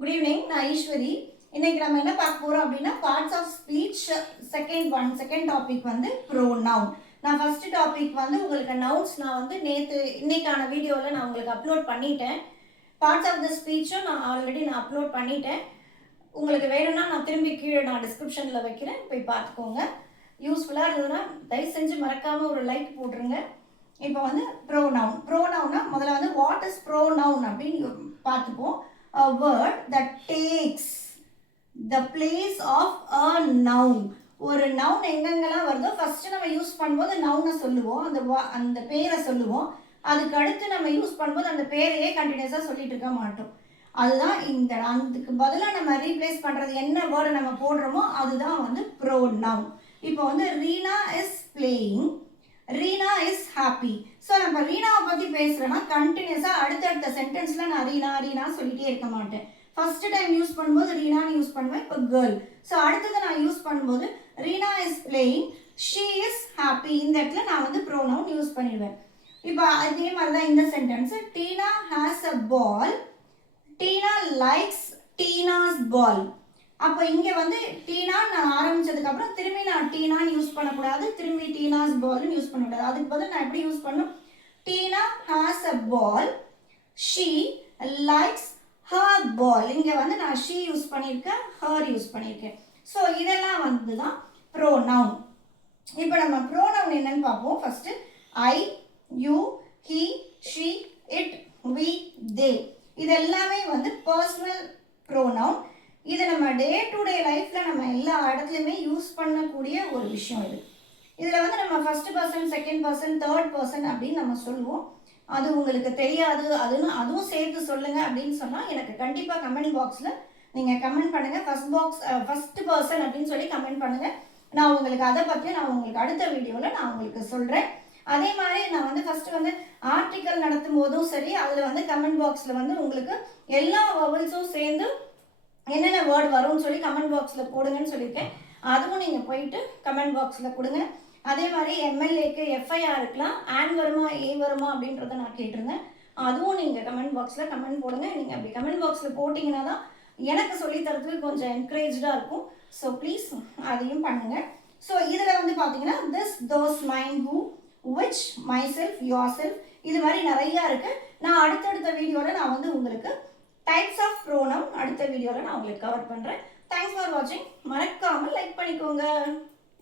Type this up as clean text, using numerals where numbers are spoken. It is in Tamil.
Good evening. நான் ஈஸ்வரி. இன்னைக்கு நம்ம என்ன பார்க்க போறோம் அப்படின்னா parts of speech second topic வந்து ப்ரோனவுன். நான் ஃபர்ஸ்ட் டாபிக் வந்து உங்களுக்கு நவுன்ஸ் நான் வந்து இன்னைக்கான வீடியோவில் நான் உங்களுக்கு அப்லோட் பண்ணிட்டேன். பார்ட்ஸ் ஆஃப் த ஸ்பீச்சும் நான் ஆல்ரெடி அப்லோட் பண்ணிட்டேன். உங்களுக்கு வேணும்னா நான் திரும்பி கீழே நான் டிஸ்கிரிப்ஷனில் வைக்கிறேன், போய் பார்த்துக்கோங்க. யூஸ்ஃபுல்லாக இருந்ததுன்னா தயவு செஞ்சு மறக்காமல் ஒரு லைக் போட்டுருங்க. இப்போ வந்து ப்ரோனவுன்னா முதல்ல வந்து வாட் இஸ் ப்ரோனவுன் அப்படின்னு பார்த்துப்போம். A word that takes the place of a noun. ஒரு நவுன் எங்கெங்கெல்லாம் வருதோ ஃபர்ஸ்ட் நம்ம யூஸ் பண்ணும்போது நவுனை சொல்லுவோம், அந்த பேரை சொல்லுவோம். அதுக்கு அடுத்து நம்ம யூஸ் பண்ணும்போது அந்த பேரையே கண்டினியூஸாக சொல்லிட்டு இருக்க மாட்டோம். அதுதான் அதுக்கு பதிலாக நம்ம ரீப்ளேஸ் பண்ணுறது என்ன வேர்டு நம்ம போடுறோமோ அதுதான் வந்து ப்ரோனவுன். இப்போ வந்து Reena is playing, Reena is happy. So நம்ம ரீனாவை பற்றி பேசுகிறேன்னா கண்டினியூஸாக அடுத்தடுத்த சென்டென்ஸில் நான் ரீனா சொல்லிகிட்டே இருக்க மாட்டேன். ஃபர்ஸ்ட் டைம் யூஸ் பண்ணும்போது ரீனான்னு யூஸ் பண்ணுவேன். இப்போ கேர்ள். ஸோ அடுத்தது நான் யூஸ் பண்ணும்போது Reena is playing, she is happy. இந்த இடத்துல நான் வந்து ப்ரோனவுன் யூஸ் பண்ணிடுவேன். இப்போ அதே மாதிரி தான் இந்த sentence. Tina has a ball, Tina likes Tina's ball. அப்போ இங்கே வந்து டீனா நான் ஆரம்பிச்சதுக்கப்புறம் திரும்பி நான் டீனான்னு யூஸ் பண்ணக்கூடாது, திரும்பி டீனாஸ் பால்னு யூஸ் பண்ணக்கூடாது. அதுக்கு பதில் நான் எப்படி யூஸ் பண்ணணும்? Tina has a ball, she likes her ball. இங்கே வந்து நான் ஷீ யூஸ் பண்ணியிருக்கேன், ஹர் யூஸ் பண்ணியிருக்கேன். ஸோ இதெல்லாம் வந்து தான் ப்ரோனவுன். இப்போ நம்ம ப்ரோனவுன் என்னன்னு பார்ப்போம். First I, you, he, she, it, we, they. இது எல்லாமே வந்து பர்சனல் ப்ரோனவுன். இது நம்ம டே டு டே லைஃப்பில் நம்ம எல்லா இடத்துலையுமே யூஸ் பண்ணக்கூடிய ஒரு விஷயம் இது. இதில் வந்து நம்ம first person, second person, third person அப்படின்னு நம்ம சொல்லுவோம். அது உங்களுக்கு தெரியாது, அதுவும் சேர்த்து சொல்லுங்கள் அப்படின்னு சொன்னால் எனக்கு கண்டிப்பாக கமெண்ட் பாக்ஸில் நீங்கள் கமெண்ட் பண்ணுங்கள். ஃபர்ஸ்ட் பர்சன் அப்படின்னு சொல்லி கமெண்ட் பண்ணுங்கள். நான் உங்களுக்கு அதை பற்றி நான் உங்களுக்கு அடுத்த வீடியோவில் நான் உங்களுக்கு சொல்கிறேன். அதே மாதிரி நான் வந்து ஃபர்ஸ்ட் வந்து ஆர்டிக்கல் நடத்தும் போதும் சரி, அதில் வந்து கமெண்ட் பாக்ஸில் வந்து உங்களுக்கு எல்லா வவல்ஸும் சேர்ந்து என்னென்ன வேர்டு வரும்னு சொல்லி கமெண்ட் பாக்ஸில் போடுங்கன்னு சொல்லியிருக்கேன். அதுவும் நீங்கள் போயிட்டு கமெண்ட் பாக்ஸில் கொடுங்க. அதே மாதிரி எம்எல்ஏக்கு எஃப்ஐஆருக்குலாம் ஆன் வருமா ஏ வருமா அப்படின்றத நான் கேட்டிருந்தேன். அதுவும் நீங்கள் கமெண்ட் பாக்ஸில் கமெண்ட் போடுங்க. நீங்கள் அப்படி கமெண்ட் பாக்ஸில் போட்டிங்கன்னா தான் எனக்கு சொல்லித்தரதுக்கு கொஞ்சம் என்கரேஜாக இருக்கும். ஸோ ப்ளீஸ் அதையும் பண்ணுங்கள். ஸோ இதில் வந்து பார்த்தீங்கன்னா this, those, mine, who, which, myself, yourself, இது மாதிரி நிறையா இருக்குது. நான் அடுத்தடுத்த வீடியோவில் நான் வந்து உங்களுக்கு டைப்ஸ் ஆஃப் ப்ரோனவுன் அடுத்த வீடியோவில் நான் உங்களுக்கு கவர் பண்ணுறேன். தேங்க்ஸ் ஃபார் வாட்சிங். மறக்காமல் லைக் பண்ணிக்கோங்க.